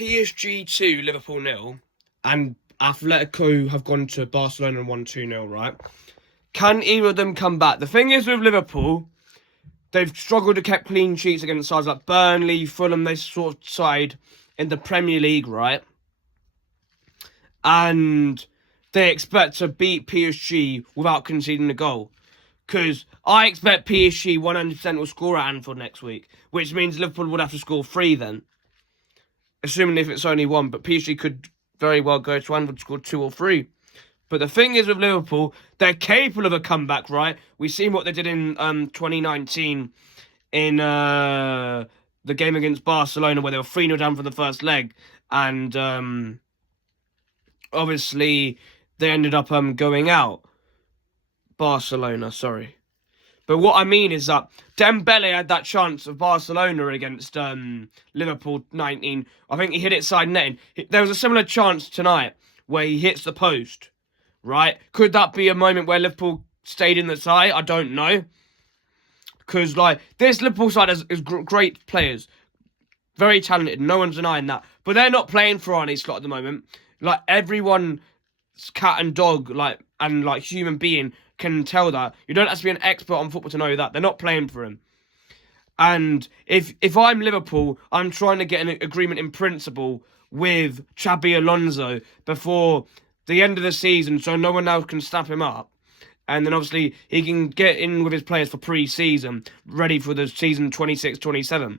PSG 2, Liverpool 0, and Atletico have gone to Barcelona and won 2-0, right? Can either of them come back? The thing is with Liverpool, they've struggled to keep clean sheets against sides like Burnley, Fulham, this sort of side in the Premier League, right? And they expect to beat PSG without conceding a goal. Because I expect PSG 100% will score at Anfield next week, which means Liverpool would have to score 3 then. Assuming if it's only 1, but PSG could very well go to Anfield to score 2 or 3. But the thing is with Liverpool, they're capable of a comeback, right? We've seen what they did in 2019 in the game against Barcelona where they were 3-0 down for the first leg. And obviously they ended up going out. Barcelona, sorry. But what I mean is that Dembele had that chance of Barcelona against Liverpool 19. I think he hit it side netting. There was a similar chance tonight where he hits the post, right? Could that be a moment where Liverpool stayed in the tie? I don't know. Because, this Liverpool side is great players. Very talented. No one's denying that. But they're not playing for Arne Slot at the moment. Everyone's cat and dog, and human being can tell that. You don't have to be an expert on football to know that. They're not playing for him. And if I'm Liverpool, I'm trying to get an agreement in principle with Xabi Alonso before the end of the season so no one else can snap him up. And then obviously he can get in with his players for pre-season, ready for the season 26-27.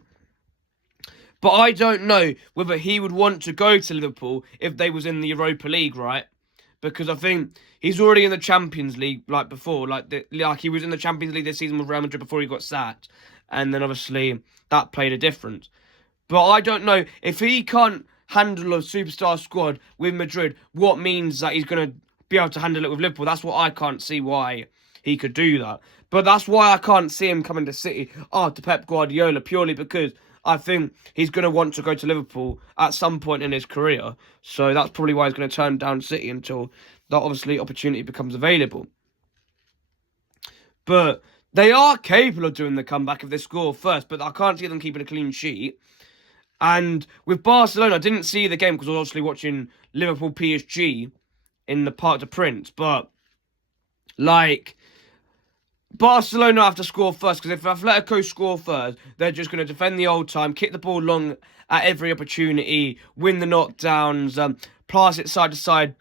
But I don't know whether he would want to go to Liverpool if they was in the Europa League, right? Because I think he's already in the Champions League before. He was in the Champions League this season with Real Madrid before he got sacked. And then obviously that played a difference. But I don't know if he can't handle a superstar squad with Madrid, what means that he's going to be able to handle it with Liverpool. That's what I can't see why he could do that. But that's why I can't see him coming to City after Pep Guardiola, purely because I think he's going to want to go to Liverpool at some point in his career. So that's probably why he's going to turn down City until that obviously opportunity becomes available. But they are capable of doing the comeback if they score first, but I can't see them keeping a clean sheet. And with Barcelona, I didn't see the game because I was obviously watching Liverpool PSG in the Parc des Princes. But, Barcelona have to score first, because if Atletico score first, they're just going to defend the old time, kick the ball long at every opportunity, win the knockdowns, pass it side to side,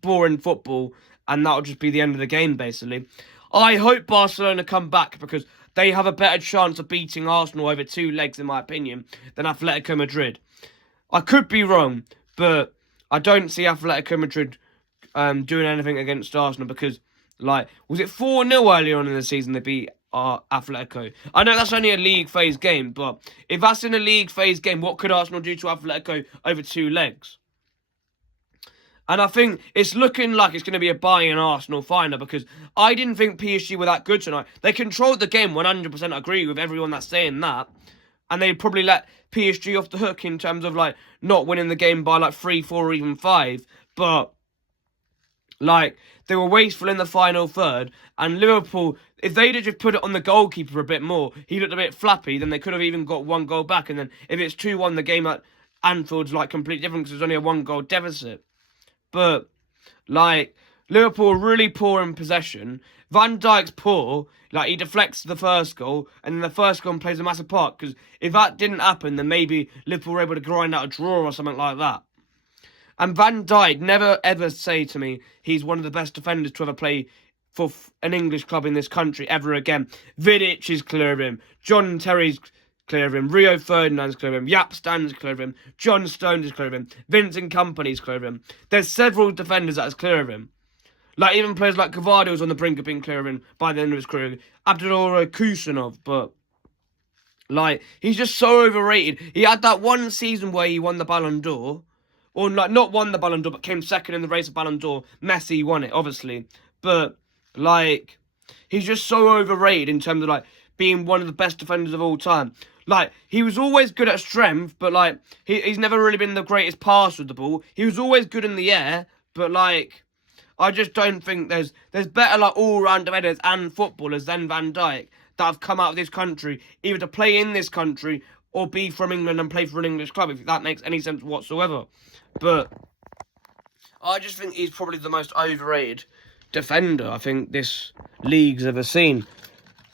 boring football, and that'll just be the end of the game, basically. I hope Barcelona come back, because they have a better chance of beating Arsenal over 2 legs, in my opinion, than Atletico Madrid. I could be wrong, but I don't see Atletico Madrid doing anything against Arsenal, because was it 4-0 earlier on in the season they beat Atletico? I know that's only a league phase game, but if that's in a league phase game, what could Arsenal do to Atletico over 2 legs? And I think it's looking like it's going to be a Bayern Arsenal final, because I didn't think PSG were that good tonight. They controlled the game 100%. I agree with everyone that's saying that. And they probably let PSG off the hook in terms of not winning the game by 3, 4 or even 5. But they were wasteful in the final third. And Liverpool, if they'd have just put it on the goalkeeper a bit more, he looked a bit flappy, then they could have even got 1 goal back. And then if it's 2-1, the game at Anfield's completely different, because there's only a 1 goal deficit. But, Liverpool are really poor in possession. Van Dijk's poor. He deflects the first goal, and then the first goal plays a massive part. Because if that didn't happen, then maybe Liverpool were able to grind out a draw or something like that. And Van Dijk, never ever say to me he's one of the best defenders to ever play for an English club in this country ever again. Vidic is clear of him. John Terry's clear of him. Rio Ferdinand's clear of him. Jaap Stan's clear of him. John Stones is clear of him. Vincent Kompany's clear of him. There's several defenders that is clear of him. Even players like Cavadio's on the brink of being clear of him by the end of his career. Abdullah Kusanov, but he's just so overrated. He had that one season where he won the Ballon d'Or. Or not won the Ballon d'Or, but came second in the race of Ballon d'Or. Messi won it, obviously. But, he's just so overrated in terms of, being one of the best defenders of all time. He was always good at strength, but, he's never really been the greatest passer with the ball. He was always good in the air, but, I just don't think there's better, all-round defenders and footballers than Van Dijk that have come out of this country, either to play in this country or be from England and play for an English club, if that makes any sense whatsoever. But I just think he's probably the most overrated defender I think this league's ever seen.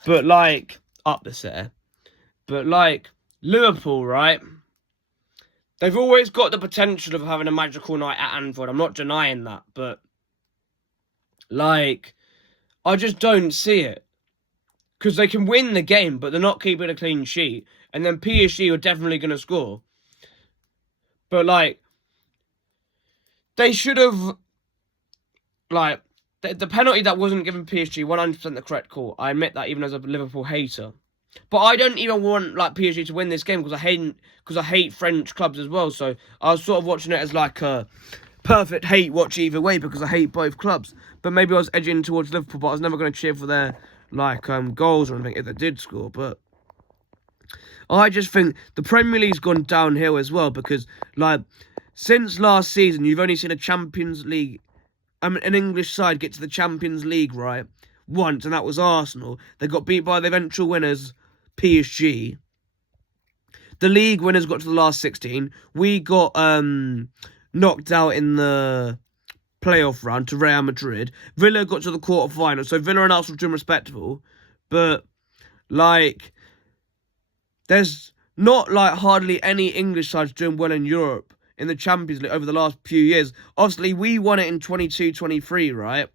But, like, up the set. But, like, Liverpool, right? They've always got the potential of having a magical night at Anfield. I'm not denying that. But, like, I just don't see it. Because they can win the game, but they're not keeping a clean sheet. And then PSG are definitely going to score. But, like, they should have, like, the penalty that wasn't given PSG, 100% the correct call. I admit that even as a Liverpool hater. But I don't even want, like, PSG to win this game because I hate French clubs as well. So I was sort of watching it as, like, a perfect hate watch either way because I hate both clubs. But maybe I was edging towards Liverpool, but I was never going to cheer for their, like, goals or anything if they did score. But I just think the Premier League's gone downhill as well because, like, since last season, you've only seen a Champions League, an English side get to the Champions League, right, once, and that was Arsenal. They got beat by the eventual winners, PSG. The league winners got to the last 16. We got knocked out in the playoff round to Real Madrid. Villa got to the quarterfinals, so Villa and Arsenal doing respectable. But, like, there's not, like, hardly any English sides doing well in Europe in the Champions League over the last few years. Obviously, we won it in 22-23, right?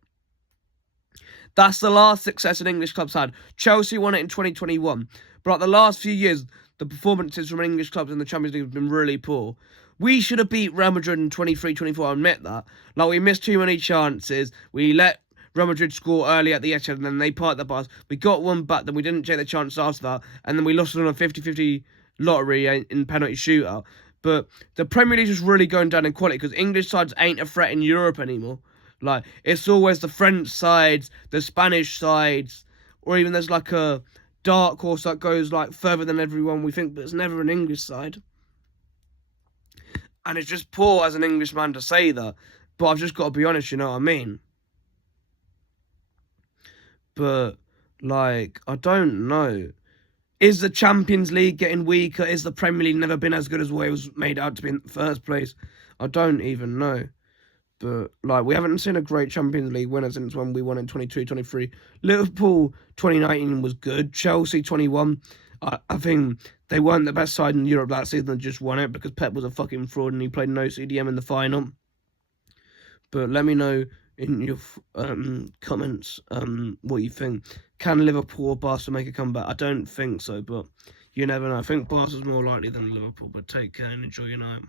That's the last success an English club's had. Chelsea won it in 2021. But like the last few years, the performances from English clubs in the Champions League have been really poor. We should have beat Real Madrid in 23-24, I admit that. Like, we missed too many chances. We let Real Madrid score early at the Etihad, and then they parked the bus. We got one back, then we didn't take the chance after that. And then we lost on a 50-50 lottery in penalty shootout. But the Premier League is really going down in quality because English sides ain't a threat in Europe anymore. Like, it's always the French sides, the Spanish sides, or even there's like a dark horse that goes like further than everyone we think, but it's never an English side. And it's just poor as an Englishman to say that, but I've just got to be honest, you know what I mean? But, like, I don't know. Is the Champions League getting weaker? Is the Premier League never been as good as what it was made out to be in the first place? I don't even know. But, like, we haven't seen a great Champions League winner since when we won in 22-23. Liverpool 2019 was good. Chelsea 21. I think they weren't the best side in Europe that season and just won it because Pep was a fucking fraud and he played no CDM in the final. But let me know in your comments what you think. Can Liverpool or Barca make a comeback? I don't think so, but you never know. I think Barca's more likely than Liverpool, but take care and enjoy your night.